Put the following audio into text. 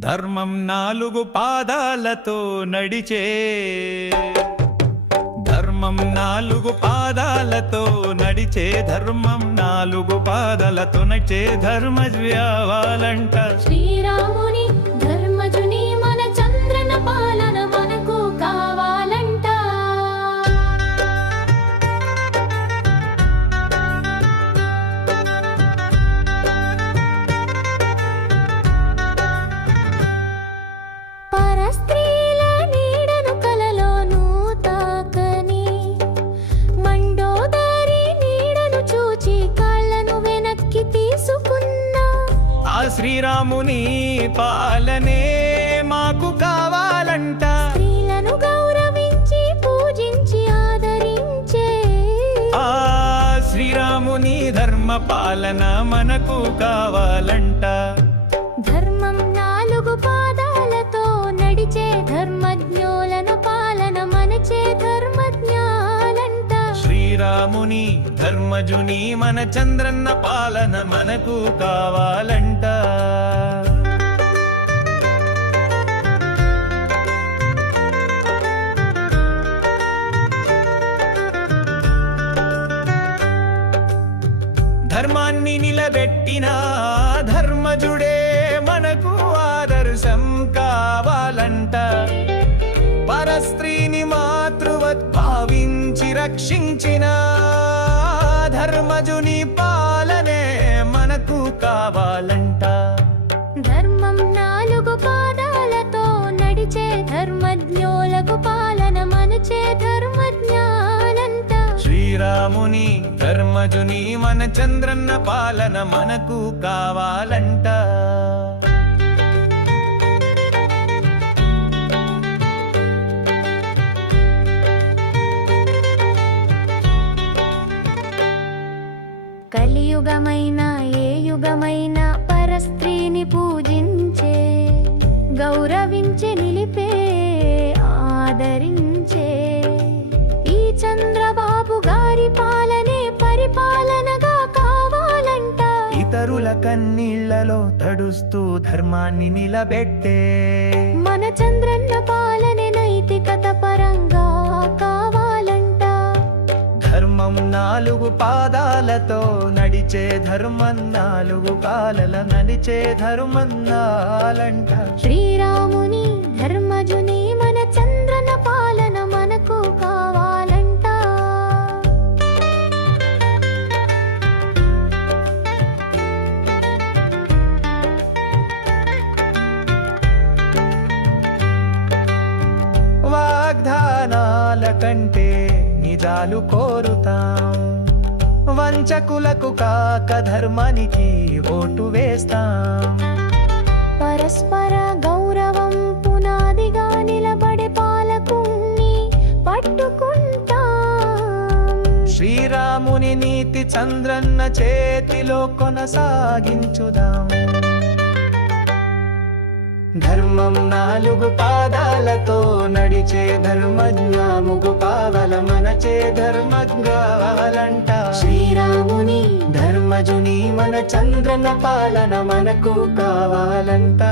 ధర్మం నాలుగు పాదాలతో నడిచే. ధర్మం నాలుగు పాదాలతో నడిచే. ధర్మం నాలుగు పాదాలతో నడిచే. ధర్మ వ్యావాలంట శ్రీరాముని శ్రీరాముని పాలనే మాకు కావాలంట. స్త్రీలను గౌరవించి పూజించి ఆదరించే. ఆ శ్రీరాముని ధర్మ పాలన మనకు కావాలంట. ముని ధర్మజుని మన చంద్రన్న పాలన మనకు కావాలంట. ధర్మాన్ని నిలబెట్టిన ధర్మజుడే ధర్మజుని పాలనే మనకు కావాలంట. ధర్మం నాలుగు పాదాలతో నడిచే ధర్మజ్ఞులకు పాలన మనచే ధర్మజ్ఞాలంట శ్రీరాముని ధర్మజుని మన చంద్రన్న పాలన మనకు కావాలంట. కలియుగమైన ఏ యుగమైన పరస్త్రీని పూజించే గౌరవించే నిలిపే ఆదరించే. ఈ చంద్రబాబు గారి పాలనే పరిపాలనగా కావాలంట. ఇతరుల కన్నీళ్ళలో తడుస్తూ ధర్మాన్ని నిలబెట్టే. మన చంద్రన్న పాలనే ధర్మం నాలుగు పాదాలతో నడిచే ధర్మం నాలుగు కాలల నడిచే ధర్మన్నాలంట శ్రీరాముని ధర్మజుని మన చంద్రన పాలన మనకు కావాలంట. వాగ్దానాల కంటే నిజాలు కోరుతాం. వంచకులకు కాక ధర్మానికి ఓటు వేస్తాం. పరస్పర గౌరవం పునాదిగా నిలబడే పాలకుణ్ణి పట్టుకుంటాం. శ్రీరాముని నీతి చంద్రన్న చేతిలో కొనసాగించుదాం. ధర్మం నాలుగు పాదాలతో నడిచే ధర్మజ్ఞాముగు మనచే ధర్మజ్ఞాలంట. శ్రీరాముని ధర్మజుని మన చంద్రన పాలన మనకు కావాలంట.